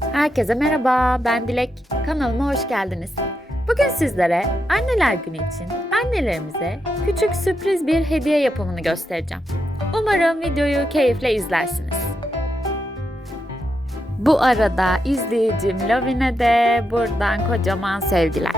Herkese merhaba, ben Dilek. Kanalıma hoş geldiniz. Bugün sizlere Anneler Günü için annelerimize küçük sürpriz bir hediye yapımını göstereceğim. Umarım videoyu keyifle izlersiniz. Bu arada izleyicim Lovin'e de buradan kocaman sevgiler.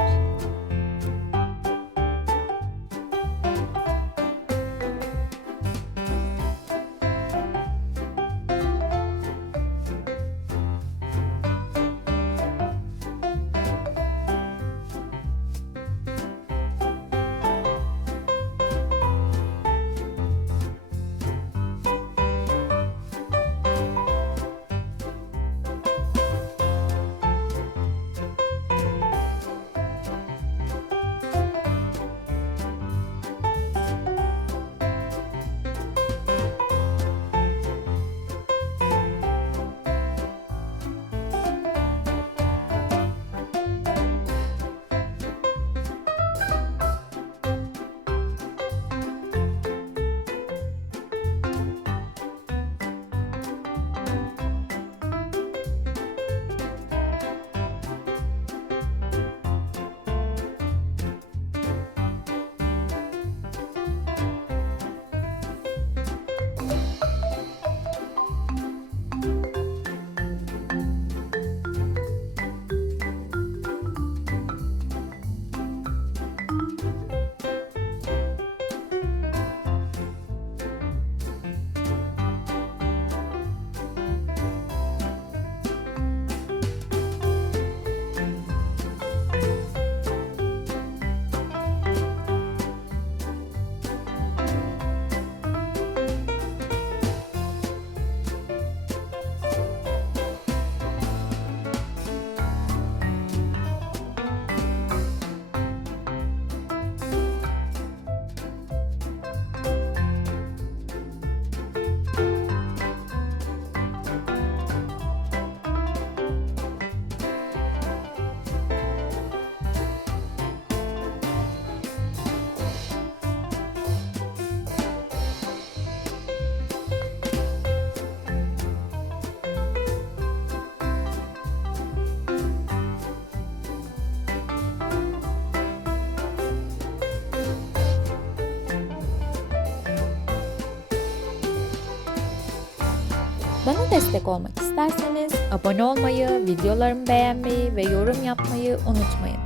Bana destek olmak isterseniz abone olmayı, videolarımı beğenmeyi ve yorum yapmayı unutmayın.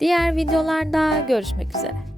Diğer videolarda görüşmek üzere.